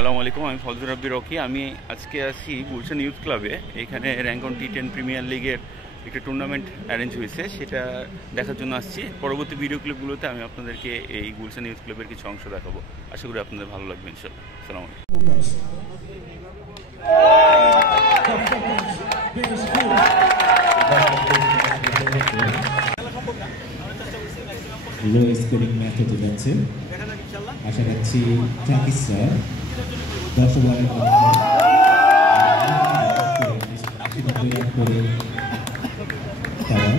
আসসালামু আলাইকুম, আমি ফজলুর রাব্বি রকি। আমি আজকে আছি গুলশান ইউথ ক্লাবে। এখানে র্যাঙ্ক অন টি10 প্রিমিয়ার লিগের একটা টুর্নামেন্ট অ্যারেঞ্জ হয়েছে, সেটা দেখার জন্য আসছি। পরবর্তী ভিডিও ক্লিপগুলোতে আমি আপনাদেরকে এই গুলশান ইউথ ক্লাবের কিছু অংশ দেখাবো। আশা করি আপনাদের ভালো লাগবে ইনশাআল্লাহ। আসসালামু আলাইকুম। লো স্কোরিং ম্যাচ হতে যাচ্ছে। আশা রাখছি টাকিস স্যার 10 ওভারের মধ্যে 89 রান করে তারা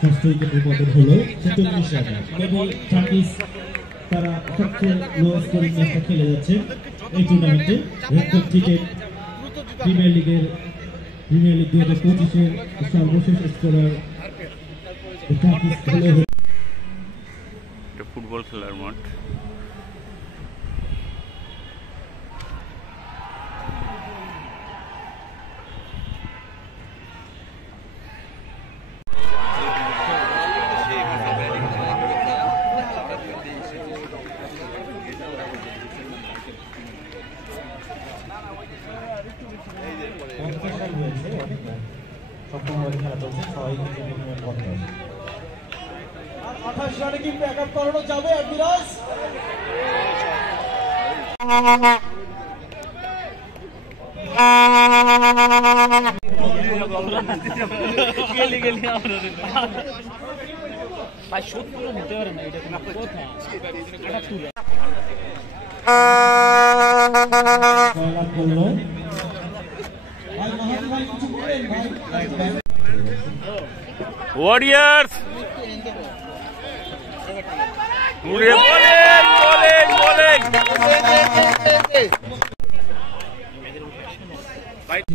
ষষ্ঠ উইকেটের পতন হলো 47 রানে। মেবি টাকিস তারা সবচেয়ে লো স্কোরিং ম্যাচটা খেলে যাচ্ছে এই টুর্নামেন্টে। র্যাঙ্ক অন টি10 প্রিমিয়ার লিগ 2025-এর সর্বশেষ স্কোরার ফুটবল খেলার মাঠ। সপ্তম ওভারে খেলা চলছে, 6 উইকেটের 28 রানে কি ব্যাকআপ করানো যাবে আদিরাজ? ভাই 70 নিতে পারে না, এটা কোনো কথা? 78 ওয়ারিয়ার্স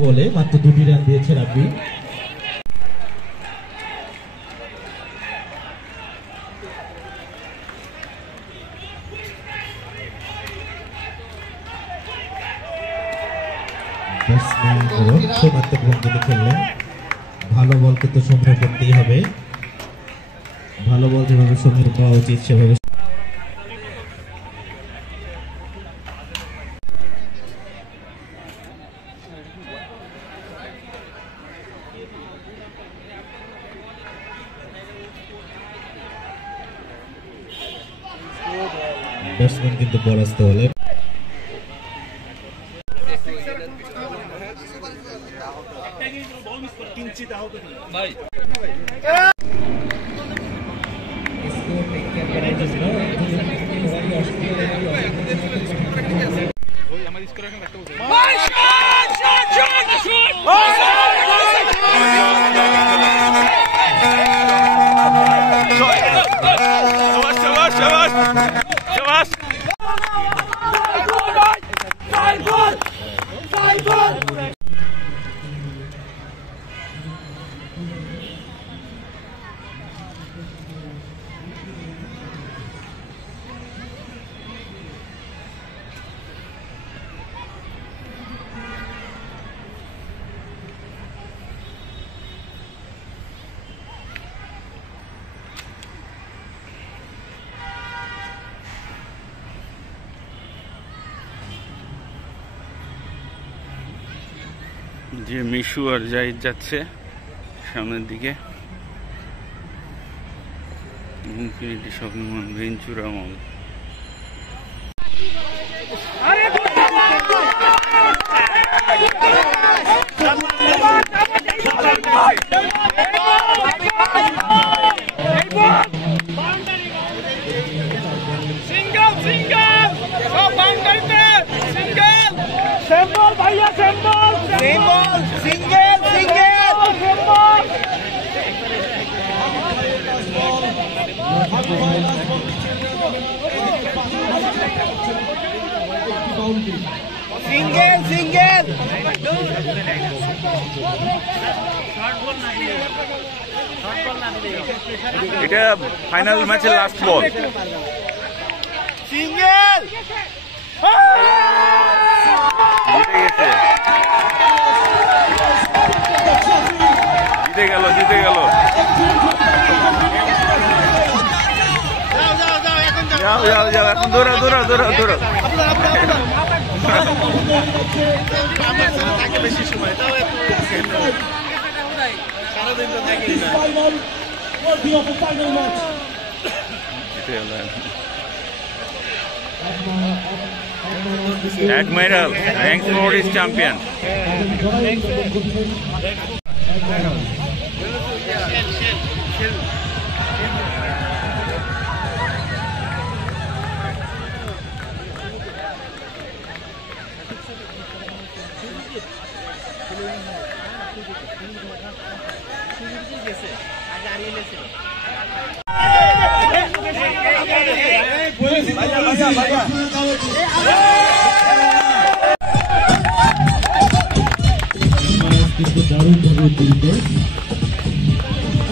বলে মাত্র 2টি রান দিয়েছে রাব্বি। সমাত্মক ভঙ্গিতে খেললেন। ভালো বলকে তো সংগ্রহ করতেই হবে, ভালো বল যেভাবে সংগ্রহ করা উচিত সেভাবে। ব্যাটসম্যান কিন্তু বল আসতে হলে যে মিশু আর জাহিদ যাচ্ছে সামনের দিকে। ইনফিনিটি শপিং মল, ভেঞ্চুরা মল। এটা ফাইনাল ম্যাচের লাস্ট বল। সিঙ্গেল জিতে গেল। যাও যাও যাও, এখন দৌড়াও দৌড়াও দৌড়াও দৌড়াও। Admiral ranks for his champion.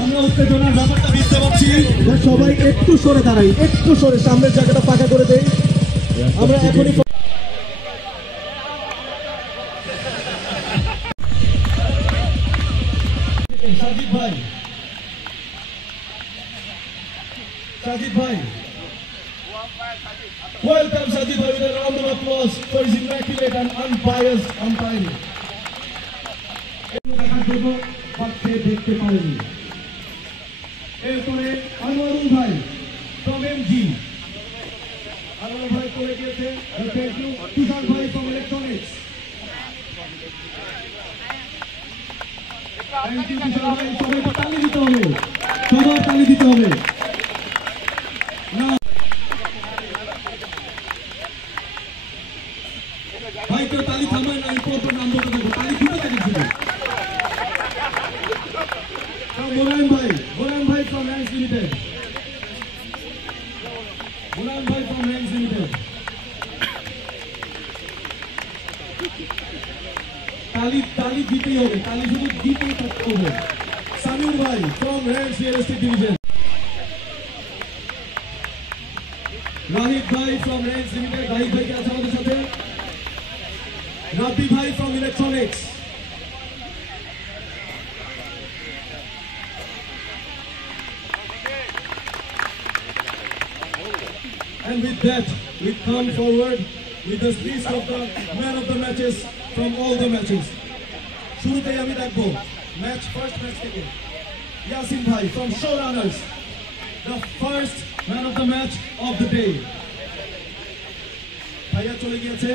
আমরা উত্তেজনার ব্যাপারটা বুঝতে পারছি, সবাই একটু সরে দাঁড়াই, একটু সরে সামনের জায়গাটা ফাঁকা করে দেই। আমরা এখনই সাজিদ ভাই, সাজিদ ভাই, welcome Sajid bhai with a round of applause for his immaculate and unbiased umpiring. দেখতে পারেনি। এরপরে আনোয়ারুল ভাই from MG, আনোয়ারুল ভাই করে গিয়েছে। Thank you তুষার ভাই from Electronics, thank you তুষার ভাই। সবাইকে তালি দিতে হবে, সবার তালি দিতে হবে। ভাই কেউ তালি থামায় না, পরপর নাম বলতে থাকবো, তালি দিতে থাকে শুধু। মোরায়ন ভাই, মোরায়ন ভাই from Ranks Limited, মোরায়ন ভাই from Ranks Limited, তালি তালি দিতেই হবে, তালি শুধু দিতেই থাকতে হবে। সামির ভাই from Ranks Real Estate Division, রাহিব ভাই from Ranks Limited, রাহিব ভাই কে আছে আমাদের সাথে। Rabbi Bhai from Electronics, and with that we come forward with the list of the man of the matches from all the matches. শুরুতেই আমি দেখবো ম্যাচ, ফার্স্ট ম্যাচ থেকে ইয়াসিন ভাই from Showrunners, the first man of the match of the day. ভাইয়া চলে গিয়েছে।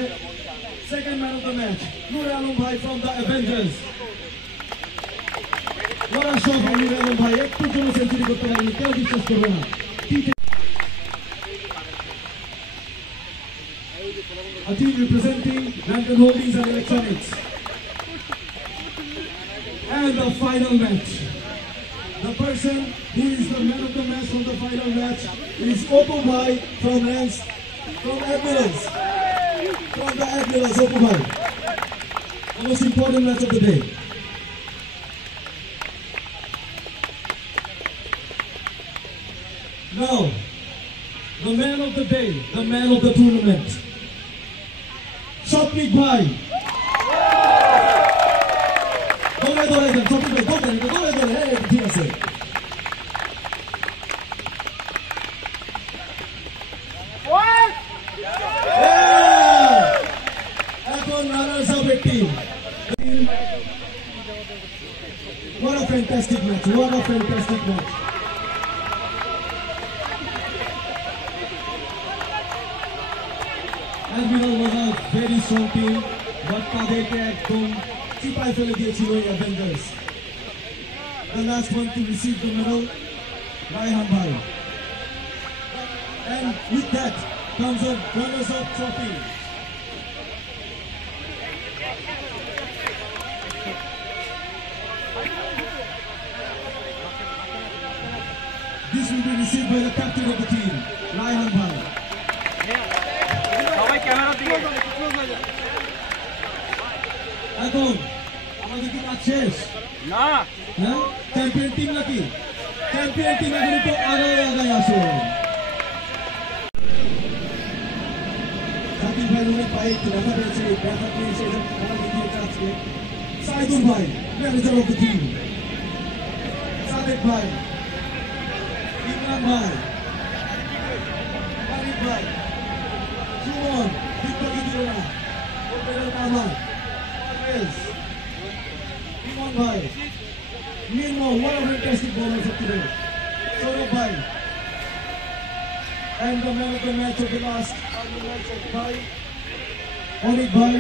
Second man of the match, Nur Alam Bhai from the Avengers. What a shot from Nur Alam Bhai, একটু জন্য সেঞ্চুরি করতে পারেনি, কেউ বিশ্বাস করবে না। A team representing Rankin Holdings and Electronics. And the final match. The person who is the man of the match from the final match is Oppo Bhai from Ranks, from Admirals. From the Admirals, Oppo Bhai. The most important match of the day. Now, the man of the day, the man of the tournament, Shopnik Bhai. দৌড়াই দেন, Shopnik Bhai, দৌড়াই, হ্যাঁ ঠিক আছে। এখন runners up team. What a fantastic match, what a fantastic match. Admiral was a very strong team, but তাদেরকে একদম চিপায় ফেলে দিয়েছিল এই Avengers. The last one to receive the medal, Raihan Bhai. And with that comes a runners-up trophy. This will be received by the captain of the team, Raihan Bhai. এখন আমাদের কি কাজ শেষ না? হ্যাঁ, চ্যাম্পিয়ন টিম নাকি? Champion team এখন একটু আগায় আসো। সাকিব ভাই উনি পায়ে একটু ব্যথা পেয়েছে, ব্যথা পেয়ে এসে খেলা দেখিয়েছে আজকে। সাইদুল ভাই, manager of the team, Sadek ভাই, ইমরান ভাই, Admiral Kamal, Parvez, Imon Bhai, Nirmal, one of the fantastic bowlers of today, Saurabh Bhai, and the man of the match of the last match of Bhai, Onik Bhai,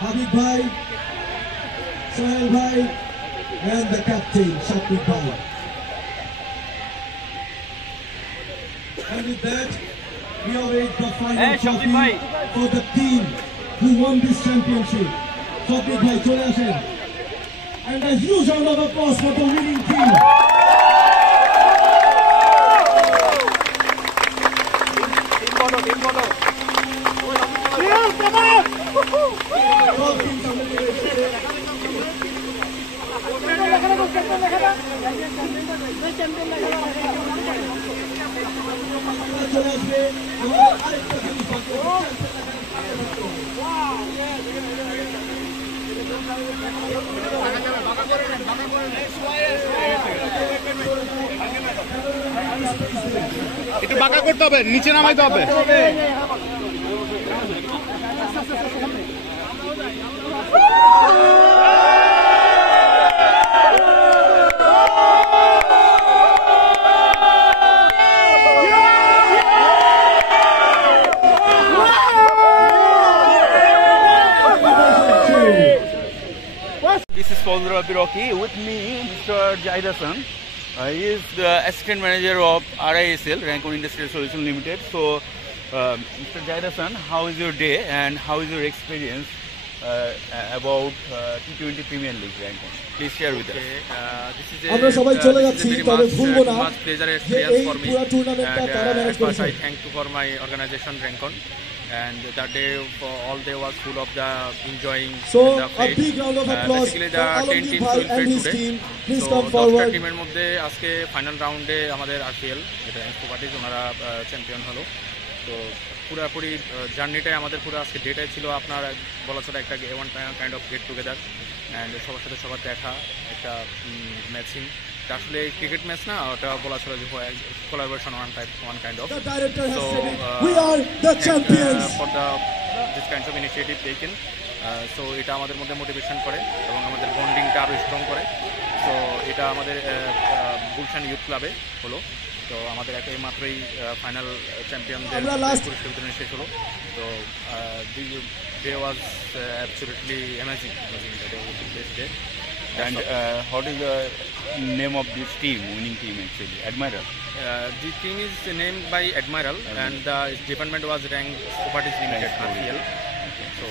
Habib Bhai, Sohail Bhai, and the captain, Shakib Bhai. And with that, we await the final trophy for the team who won this championship. Shakib Bhai, chole ashen. And a huge round of applause for the winning team. All teams are চলে আসবে আমাদের আরেকটা জিনিস একটু বাঁকা করতে হবে, নিচে নামাইতে হবে। This is Fawzur Rabbi Rocky. With me, Mr. Jahid Hassan. He is the assistant manager of RISL, Rancon Industrial Solutions Limited. So, Mr. Jahid Hassan, how is your day and how is your experience about T20 Premier League Rancon? Please share with us. আমরা সবাই চলে যাচ্ছি, তবে ভুলবো না pleasure যে experience এই for me. পুরো টুর্নামেন্টটা তারা And ম্যানেজ at first করেছে। I thank you for my organization Rancon. And that day, all day was full of the enjoying So and the a faith. big round of applause Basically for the 10 Alamgir teams Bhai will and play his today. team. Please So come 10টা forward. টিমের মধ্যে আজকে ফাইনাল রাউন্ডে আমাদের আরপিএল যেটা এক্সপোপার্টিজ ওনারা চ্যাম্পিয়ন হলো। তো পুরোপুরি জার্নিটাই আমাদের পুরো আজকে ডেটাই ছিল আপনার বলা চলে একটা one kind of get together and সবার সাথে সবার দেখা একটা ম্যাচিং। আসলে ক্রিকেট ম্যাচ না, ওটা বলা চলে যে collaboration one kind of. The director has So, said it. We are the champions. for the this kinds of initiative taken. So এটা আমাদের মধ্যে মোটিভেশন করে এবং আমাদের বন্ডিংটা আরও স্ট্রং করে। সো এটা আমাদের গুলশান ইউথ ক্লাবে হলো। তো আমাদের এই মাত্রই ফাইনাল চ্যাম্পিয়নদের আমরা last পুরস্কার বিতরণ শেষ হলো। তো day was absolutely amazing best day. And what is the name of this team, winning team actually? Admiral. The team is named by Admiral and the department was ranked Properties Limited RPL. So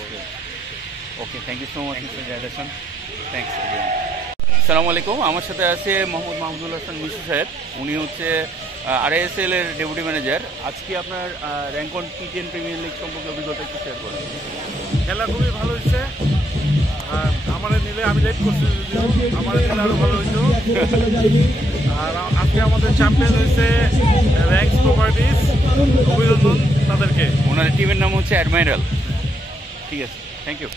Okay, thank you so much, Mr. Jahid Hassan. Thanks again. আসসালামু আলাইকুম, আমার সাথে আছে মোহাম্মদ মাহমুদুল হাসান মিশু সাহেব। উনি হচ্ছে RISL এর deputy manager. আজকে আপনার র্যাঙ্কন T10 প্রিমিয়ার লিগ সম্পর্কে অভিজ্ঞতা একটু শেয়ার করেন। খেলা খুবই ভালো হচ্ছে। আর আমাদের নিলে আমি লেট করছি, আমাদের নিলে আরো ভালো হইতো। আর আজকে আমাদের চ্যাম্পিয়ন হয়েছে র্যাঙ্কস প্রপার্টিজ, অভিনন্দন তাদেরকে। ওনার টিমের নাম হচ্ছে অ্যাডমাইরাল। ঠিক আছে, থ্যাংক ইউ।